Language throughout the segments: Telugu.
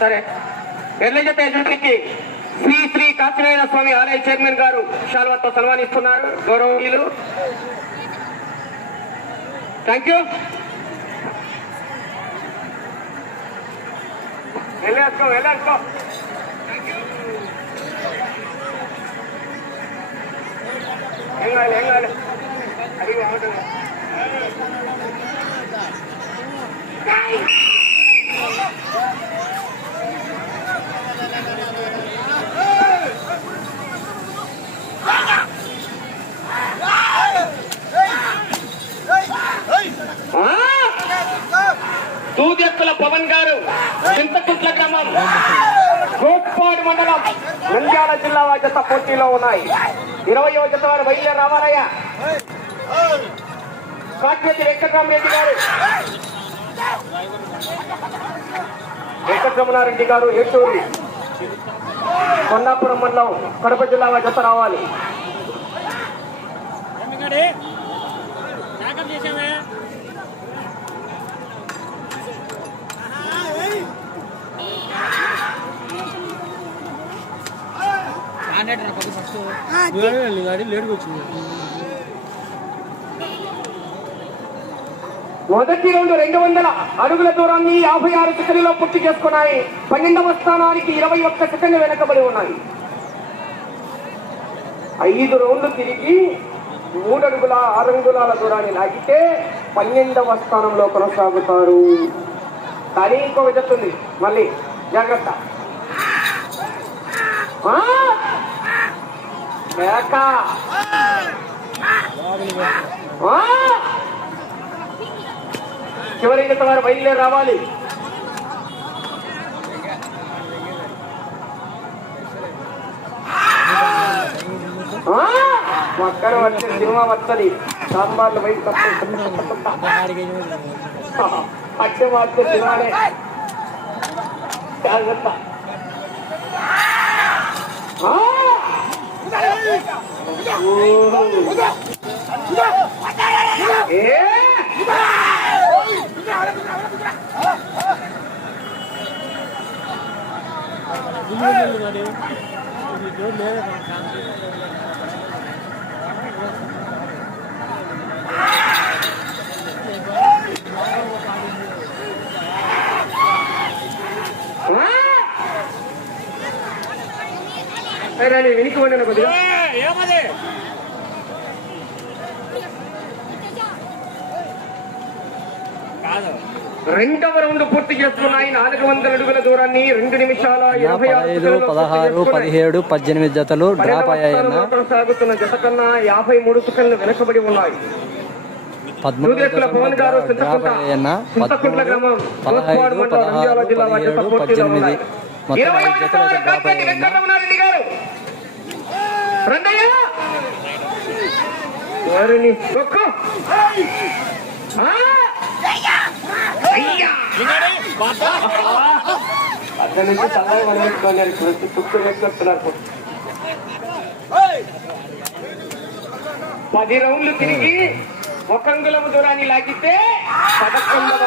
సరే. జత ఎదుటికి శ్రీ శ్రీ కాశీనారాయణ స్వామి ఆలయ చైర్మన్ గారు శాల్వతో సన్మానిస్తున్నారు. గౌరవనీయులు. థ్యాంక్ యూ వెళ్ళేసుకో వెళ్ళేసుకో. ఏం కావాలి ఏం కావాలి అడిగి ఏమంటుంది దూదెత్తుల పవన్ గారు చింతకుట్ల గ్రామం గోపాడు మండలం నంద్యాల జిల్లా వారి జత పోటీలో ఉన్నాయి. ఇరవయో జత వారు బయలుదేరి రావాలయ్యా. కాట్రెడ్డి వెంకటరామరెడ్డి గారు. వెంకటరమణారెడ్డి గారు ఏటూరి. కొన్నాపురం మండలం కడప జిల్లా వారి జత రావాలి. గాడి లేటుగా వచ్చింది. మొదటి రెండు రెండు వందల అడుగుల దూరాన్ని యాభై ఆరు సెకండ్లో పూర్తి చేసుకున్నాయి. పన్నెండవ స్థానానికి ఇరవై ఒక్క సెకండ్ వెనకబడి ఉన్నాయి. ఐదు రౌండ్లు తిరిగి మూడు అడుగుల ఆరు అంగుళాల దూరాన్ని లాగితే పన్నెండవ స్థానంలో కొనసాగుతారు. కానీ ఇంకొక జట్టు మళ్ళీ జాగ్రత్త. మేక. చివరి గత వారు బయలుదేరి రావాలి. అక్కడ ఒక్కరు వచ్చే సినిమా వస్తుంది. సాంబార్లు బయట తప్ప అట్టే మాత్రం సినిమానే జాగ్రత్త. ఏ? వెనక్కి వండిన కొద్దిగా రెండవ రౌండ్ పూర్తి చేసుకున్నాయి నాలుగు వందల అడుగుల దూరాన్ని రెండు నిమిషాల పదహైదు పూర్తి పదహారు. పదిహేడు పద్దెనిమిది జతలు డ్రాప్ అయ్యాయన్న స్థానంలో కొనసాగుతున్న జత కన్నా యాభై మూడు సెకండ్లు వెనకబడి ఉన్నాయి. పదహైదు పదహారు పదిహేడు పద్దెనిమిది. మొత్తం ఇరవై ఐదు ఒకటవ జతలు చుట్టూ పది రౌండ్లు తిరిగి ఒక అంగుళం దూరాన్ని లాగితే పదకొండవ.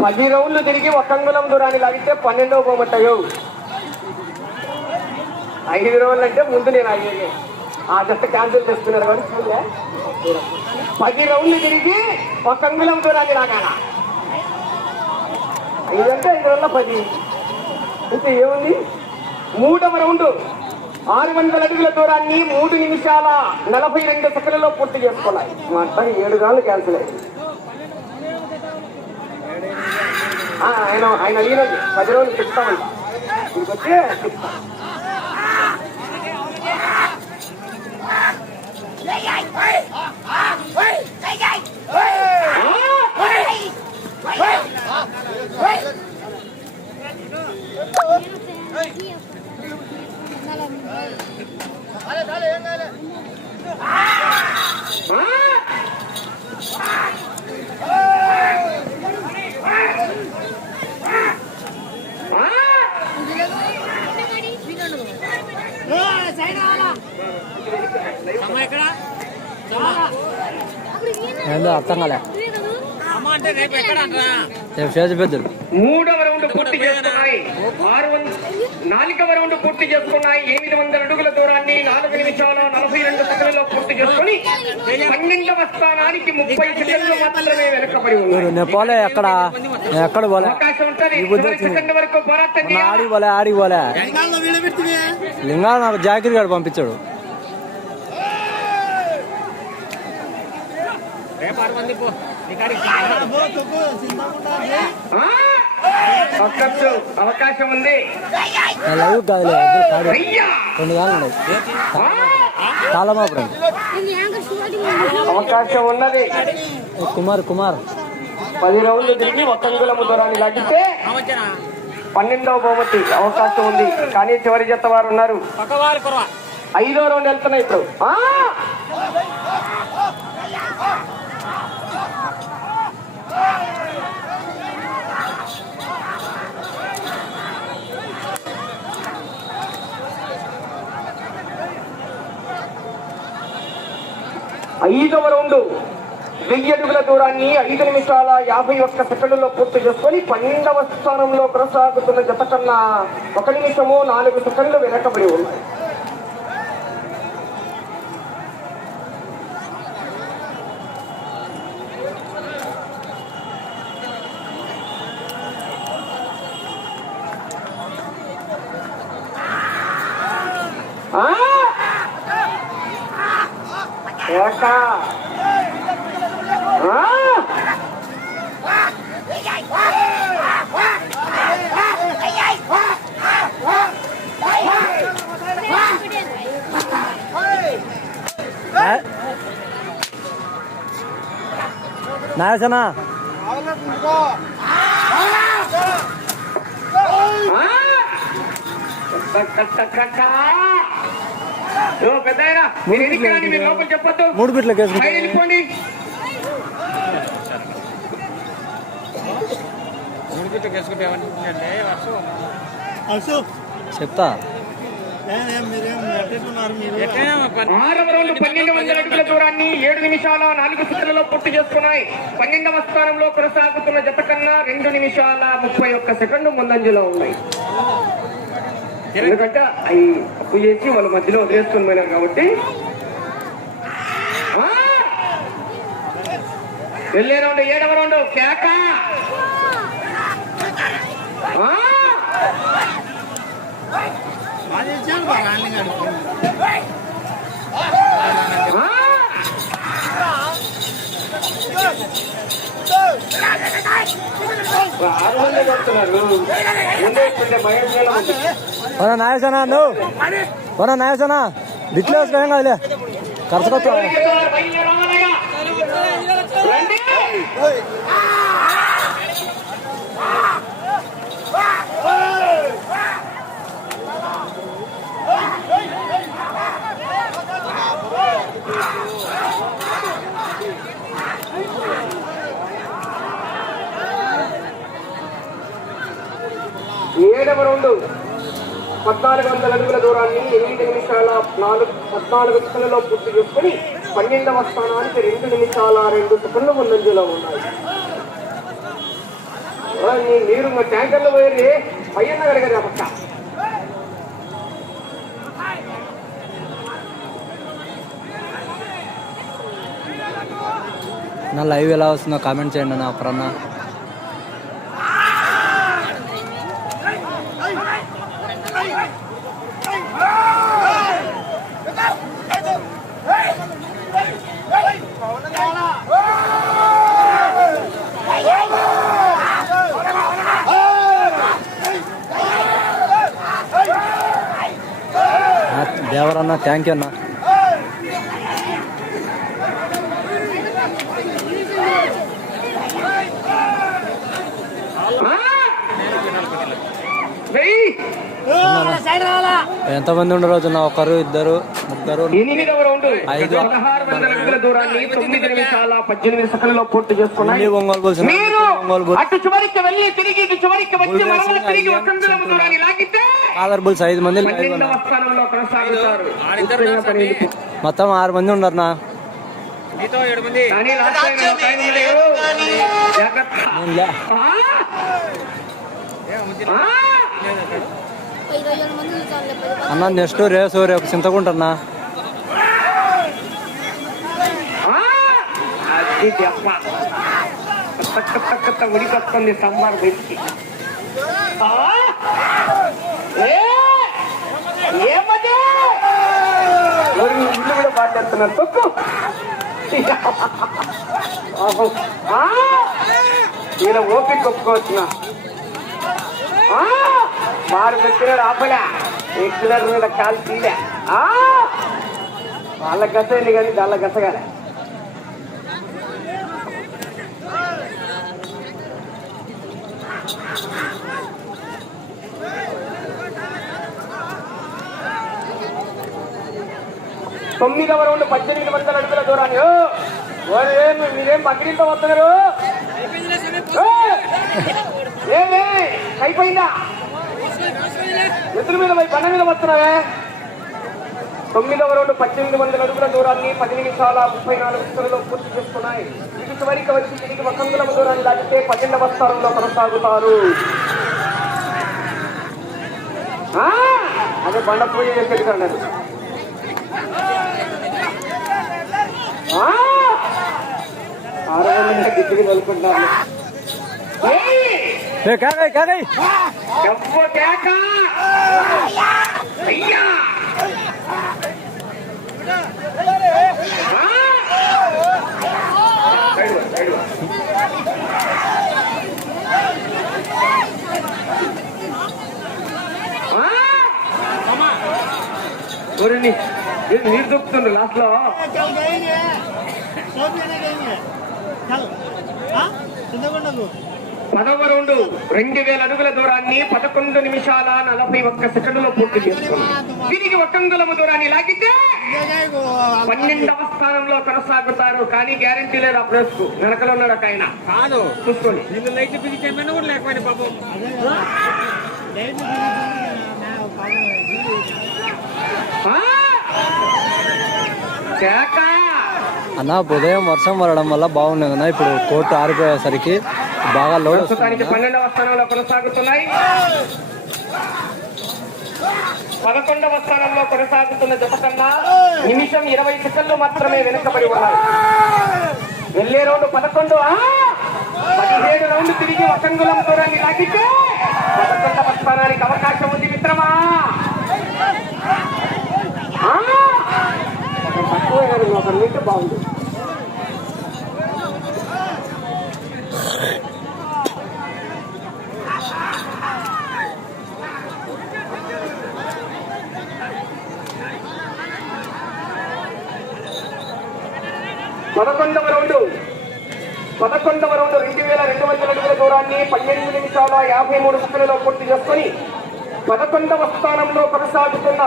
పది రౌండ్లు తిరిగి ఒక అంగుళం దూరాన్ని లాగితే పన్నెండవ బొమ్మట్టయో ఐదు రోజులు అంటే ముందు నేను అయ్యేది ఆ జట్ట క్యాన్సిల్ చేస్తున్నారు కానీ చూడలే. పది రౌండ్లు తిరిగి ఒక అంగుళం దూరాన్ని లాగాల ఐదంటే ఐదు రోజుల పది. ఇంకా ఏముంది? మూడవ రౌండ్. ఆరు వందల అడుగుల దూరాన్ని మూడు నిమిషాల నలభై రెండు సెకండ్లలో పూర్తి చేసుకున్నాయి మొత్తం ఏడు రోజులు క్యాన్సిల్ అయ్యింది ఆ, ఆయన ఆయన అడిగిన పది రోజులు చెప్తామండి ఇంకొచ్చి చెప్తాం ఆ! ఏందో అర్థం కాలే అమ్మ అంటే రేపు ఎక్కడ అంటారా రేపు చేతి పెద్దలు మూడవ రౌండ్ పూర్తి చేసుకున్నాయి ఆరు నాలుగవ రౌండ్ పూర్తి చేసుకున్నాయి ఎనిమిది వందల అడుగుల దూరాన్ని నాలుగు నిమిషాల నలభై రెండు సెకండ్లలో పూర్తి చేసుకుని పన్నెండవ స్థానానికి ముప్పై సెకండ్లు మాత్రమే వెనకబడి ఉన్నాయి. నేను పోలే ఎక్కడ ఎక్కడ పోలే? అవకాశం ఉంటుంది. వచ్చింది. సెకండ్ వరకు పోరాటం. ఆడికి పోలే ఆడికి పోలే. లింగా నాకు జాకిరి గారు పంపించాడు రేపు ఆరు మంది పో నీకాడికి ఆ? ఒక్కచ్చు అవకాశం ఉంది. లైవ్ కాదులే రెండు కాలమాపురం అవకాశం ఉన్నది. కుమార్ కుమార్. పది రౌండ్లు తిరిగి ఒక్క అంగుళము దూరాన్ని లాగితే పన్నెండవ బహుమతి అవకాశం ఉంది. కానీ చివరి జత వారు ఉన్నారు. ఐదో రౌండ్ వెళ్తున్నాయి ఇప్పుడు. ఐదవ రౌండ్. వెయ్యి అడుగుల దూరాన్ని ఐదు నిమిషాల యాభై ఒక్క సెకండ్లలో పూర్తి చేసుకొని పన్నెండవ స్థానంలో కొనసాగుతున్న జత కన్నా ఒక నిమిషము నాలుగు సెకండ్లు వెనకబడి ఉన్నాయి. ఏక? ఆ? నాయసనా మూడు ఏమంటుందంటే వర్షం చెప్తా. పన్నెండు వందల అడుగుల దూరాన్ని ఏడు నిమిషాల నాలుగు సెకండ్లలో పూర్తి చేసుకున్నాయి. పన్నెండవ స్థానంలో కొనసాగుతున్న జత కన్నా రెండు నిమిషాల ముప్పై ఒక్క సెకండ్ ముందంజలో ఉన్నాయి. ఎందుకంటే చేసి వాళ్ళ మధ్యలో వదిలేసుకొని పోయినారు కాబట్టి! వెళ్ళే రౌండ్ ఏడవ రౌండ్ కేక! ఆరు మంది కొడుతున్నారు ముందే. భయం మన ఉంది. నాయసనా నువ్వు? మన నాయసనా బిట్లు వేసుకో ఏం కాదులే. ఏడవ రెండు. పద్నాలుగు వందల అడుగుల దూరాన్ని ఎనిమిది నిమిషాల నాలుగు పద్నాలుగు సెకండ్లలో పూర్తి చేసుకుని పన్నెండవ స్థానానికి రెండు నిమిషాల రెండు సెకండ్లు ముందంజలో ఉన్నాయి. నీ నీరు మా ట్యాంకర్లో పోయి పయ్యన్న కడగదు ఆ పక్క నా లైవ్ ఎలా వస్తుందో కామెంట్ చేయండి నా అప్పుడన్నా దేవరన్న థ్యాంక్ యూ అన్న. ఎంతమంది ఉండరు రోజున ఒకరు ఇద్దరు ముగ్గురు. ఐదు. ఒంగోలు ఒంగోలు బుల్స్ అటు చివరికి వెళ్ళి తిరిగి ఇటు చివరికి వచ్చి బుల్ మరలా రేసింగ్ తిరిగి అయ్యాం వసంతరం దూరాన్ని లాగితే ఆధార్ బుల్స్ ఐదు మంది? మొత్తం ఆరు మంది ఉన్నారు నా. మీతో ఏడు మంది. కానీ లాస్ట్ టైం ఒక ఆయన ఉన్నాడు. జాగ్రత్త నేను లే. ఆ! ఏ, ముందు ఆ! ఐదు వందల మంది చూసారులే, పది మంది. అన్న నెక్స్ట్ రేసు రేపు చింతకుంటున్నా ఆ! అది దెబ్బ కొత్త కొత్త కొత్త ఉడికొస్తుంది సమ్మార్ బయటికి ఆ! ఏ! ఏమది? ఎవరు మీ మాట్లాడుతున్నారు తొక్కు ఆ! ఓపిక ఒప్పుకోవచ్చునా? వారు పెట్టినాడు ఆపలే ఎక్కినారు మీద కాలు తీలే. వాళ్ళ గస గసైంది కానీ దాళ్ళ గసగాలే తొమ్మిదవ రౌండ్ పద్దెనిమిది వందల అడుగుల దూరాన్ని. మీరేం పక్కడింతో వస్తున్నారు? ఏమి అయిపోయిందా? ఎత్తుల మీద పన్న మీద వస్తున్నావే? తొమ్మిదవ రౌండ్ పద్దెనిమిది వందల అడుగుల దూరాన్ని పది నిమిషాల ముప్పై నాలుగు నిమిషాలలో పూర్తి చేస్తున్నాయి ఇటు చివరికి వచ్చి తిరిగి వసంతుల దూరాన్ని దాటితే పన్నెండవ స్థానంలో కొనసాగుతారు. అదే బండ పూజ చేసేది ఆరు మంది గిట్టుకి తలుపుకుంటారు ఏయ్! నీరు దొక్కుతుండ్రు లాస్ట్లో పదవ రౌండ్ రెండు వేల అడుగుల దూరాన్ని పదకొండు నిమిషాల నలభై ఒక్క సెకండ్లో పూర్తి చేసుకున్నాం తిరిగి ఒకంగులము దూరాన్ని లాగితే పన్నెండవ స్థానంలో కొనసాగుతారు కానీ గ్యారంటీ లేదు ఆ ప్లేస్కు వెనకలో ఉన్నాడు ఒక ఆయన. కాదు. చూసుకోండి. లేకపోయినా! అన్న ఉదయం వర్షం పడడం వల్ల బాగున్నాయి అన్న. ఇప్పుడు కోర్టు ఆరిపోయేసరికి బాగా లోడ్ పన్నెండవ స్థానంలో కొనసాగుతున్నాయి. పదకొండవ స్థానంలో కొనసాగుతున్న జత కన్నా నిమిషం ఇరవై సెకండ్లు మాత్రమే వెనుకబడి ఉన్నాయి. వెళ్ళే రౌండ్ పదకొండు! పదిహేడు రౌండ్ తిరిగి వసంగులం దూరాన్ని లాగితే పదకొండవ స్థానానికి అవకాశం ఉంది మిత్రమా? ఆ! ఒక తక్కువ ఒక మీటర్ బాగుంది పదకొండవ రౌండ్ పదకొండవ రౌండ్ రెండు వేల రెండు వందల అడుగుల దూరాన్ని పన్నెండు నిమిషాల యాభై మూడు సెకండ్లలో పూర్తి చేసుకొని పదకొండవ స్థానంలో కొనసాగుతున్న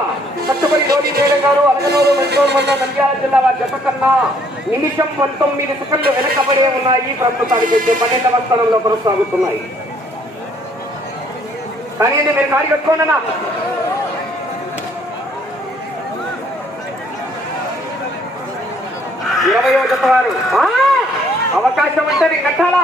కట్టుబడి రోడి మేడం గారు అలగనూరు మెంటూరు మండలం నంద్యాల జిల్లా వారి జత కన్నా నిమిషం పంతొమ్మిది సెకండ్లు వెనకబడే ఉన్నాయి. ప్రస్తుతానికి అయితే పన్నెండవ స్థానంలో కొనసాగుతున్నాయి. కానీ మీరు కాడి కట్టుకోండి అన్న. ఇరవయో జత వారు. అవకాశం ఉంటుంది కట్టాలా?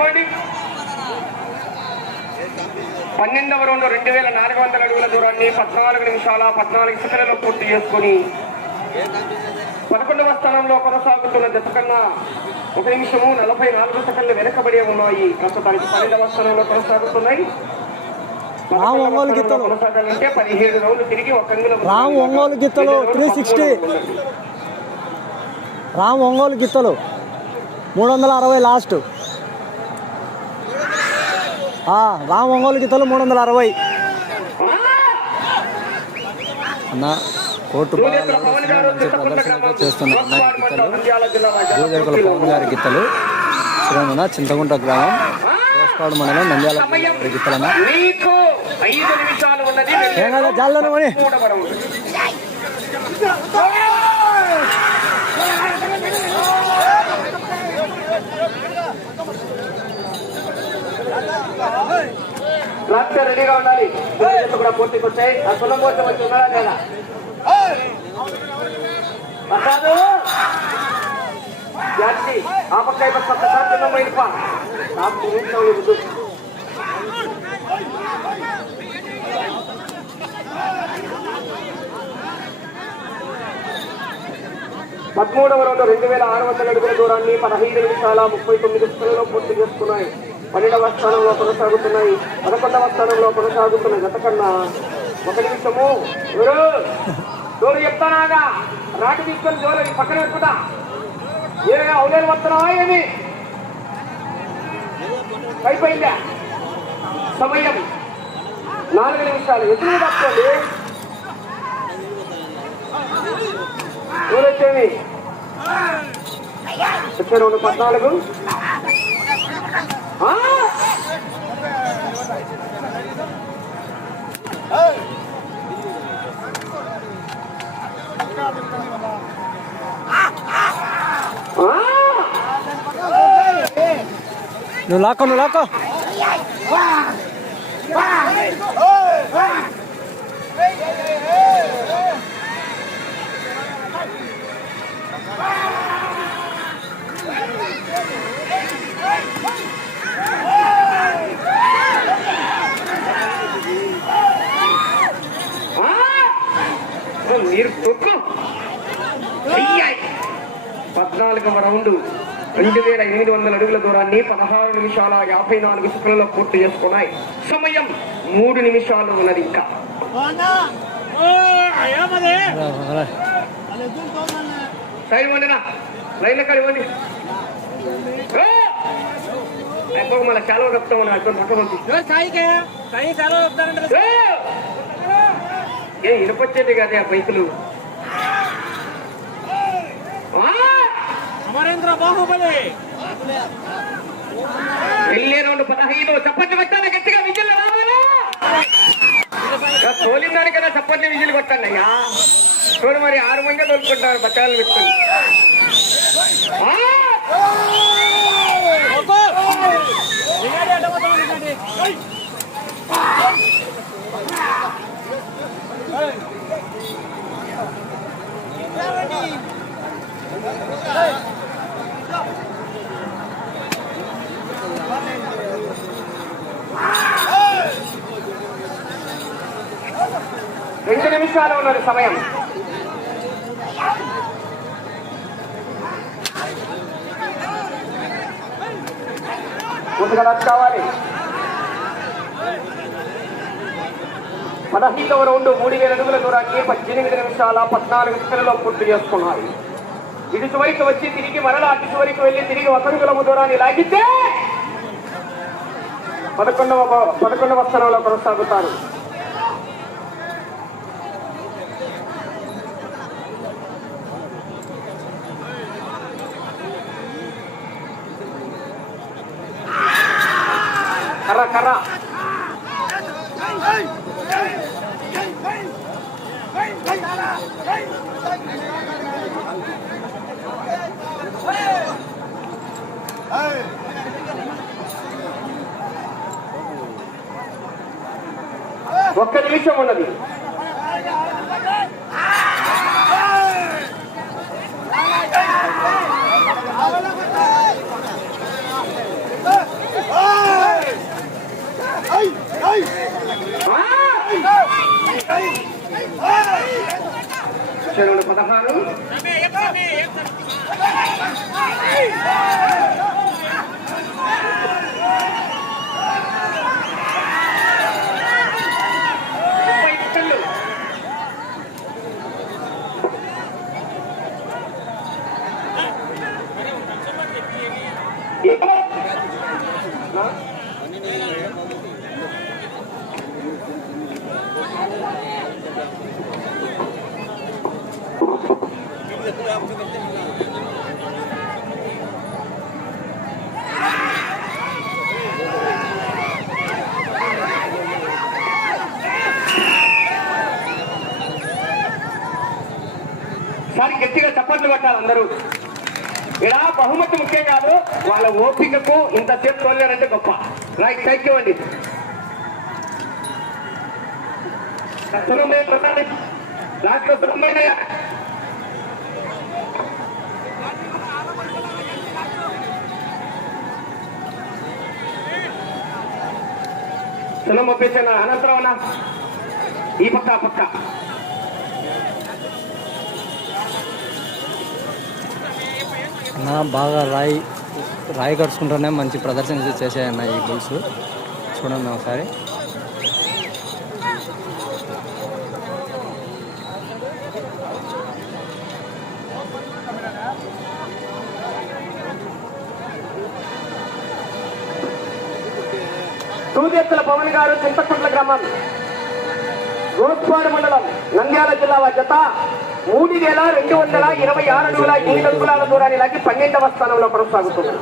పోండి పన్నెండవ రౌండ్ రెండు వేల నాలుగు వందల అడుగుల దూరాన్ని పద్నాలుగు నిమిషాల పద్నాలుగు సెకండ్లలో పూర్తి చేసుకుని పదకొండవ స్థానంలో కొనసాగుతున్న జత కన్నా ఒక నిమిషము నలభై నాలుగు సెకండ్లు వెనకబడి ఉన్నాయి. ప్రస్తుతానికి పన్నెండవ స్థానంలో కొనసాగుతున్నాయి. రామ్ ఒంగోలు గిత్తలు. కొనసాగాలంటే పదిహేడు రౌండ్లు తిరిగి ఒక రామ్ ఒంగోలు గిత్తలు త్రీ సిక్స్టీ. రామ్ ఒంగోలు గిత్తలు. మూడు వందల అరవై లాస్ట్. రామ్ ఒంగోలు గిత్తలు మూడు వందల అరవై అన్న కోర్టు దూదేకుల పవన్ గారు ప్రదర్శన చేస్తున్న అన్న పవన్ గారి గిత్తలు శ్రీమణ చింతగుంట గ్రామం. కోస్పాడు మండలం నంద్యాల ఏం కాదు, జాలను. మూడవ రెడీగా ఉండాలి. కూడా పూర్తికి వచ్చాయి ఆ సున్నం కోసం వచ్చి ఉన్నారా లేదా? ప్రసాదు? ఆ పక్క ఈ పక్క ప్రసాద్ పదమూడవ రెండు వేల ఆరు వందల అడుగుల దూరాన్ని పదహైదు నిమిషాల ముప్పై తొమ్మిది సెకండ్లలో పూర్తి చేసుకున్నాయి. పన్నెండవ స్థానంలో కొనసాగుతున్నాయి పదకొండవ స్థానంలో కొనసాగుతున్న గత కన్నా ఒక నిమిషము. జోరు చెప్తానాగా రాటి తీసుకొని జోరు పక్కన పెట్టుకుంటా. ఏమైనా అవులేని వస్తున్నావా ఏమి? అయిపోయిందా? సమయం నాలుగు నిమిషాలు. ఎదురు తప్పండి ఎవరొచ్చేవి వచ్చే రెండు పద్నాలుగు. ఆ? ఆ? నువ్వు లాక్కో నువ్వు లాక్కో ఆ? పద్నాలుగవ రౌండ్ వేల ఎనిమిది వందల అడుగుల దూరాన్ని పదహారు నిమిషాల యాభై నాలుగు సెకండ్లలో పూర్తి చేసుకున్నాయి. సమయం మూడు నిమిషాలు ఉన్నది ఇంకా. ఇవ్వండి మళ్ళీ చాలా చెప్తాం వస్తారంటే. ఏ ఇనపొచ్చేది కదా ఆ బైకులు! అమరేంద్ర బాహుబలి. వెళ్ళే రెండు పదహైదు చప్పట్లు కొట్టాలి గట్టిగా విజిల్ రావాలా? తోలిన దానికన్నా చప్పట్లు విజిల్ కొట్టండి అయ్యా చూడు మరి ఆరు మంది తోలుకుంటారు బచ్చాలు పెట్టుకుని ఆ! రెండు నిమిషాలు ఉన్నది సమయం. ముందుగా రద్దు కావాలి. పదహైదవ రౌండ్ మూడు వేల అడుగుల దూరాన్ని పద్దెనిమిది నిమిషాల పద్నాలుగు సెకండ్లలో పూర్తి చేసుకున్నారు. ఇటు చివరికి వచ్చి తిరిగి మరలా అటు చివరికి వెళ్ళి తిరిగి ఒక అడుగుల దూరాన్ని లాగితే పదకొండవ పదకొండవ స్థానంలో కొనసాగుతారు. కర్ర కర్ర. ఒక్క నిమిషం ఉన్నది చెరువులు పదహారు సారి గట్టిగా చప్పట్లు కొట్టాలి అందరూ. ఇక్కడ బహుమతి ముఖ్యం కాదు. వాళ్ళ ఓపికకు ఇంతసేపు తోలేరంటే గొప్ప. రైట్ థ్యాంక్ యూ అండి. రాష్ట్ర ప్రసాద్ లాస్ట్ అనంతరం అన్న. ఈ పక్క ఆ పక్క. నా బాగా రాయి రాయి కడుచుకుంటూనే మంచి ప్రదర్శన చేసాయన్న ఈ బుల్స్. చూడండి ఒకసారి. తూదెత్తుల పవన్ గారు చింతకుంట్ల గ్రామం. గోస్పాడు మండలం నంద్యాల జిల్లా వారి జత మూడు వేల రెండు వందల ఇరవై ఆరు అడుగుల ఎనిమిది అంగుళాల దూరాన్ని లాగి పన్నెండవ స్థానంలో కొనసాగుతుంది.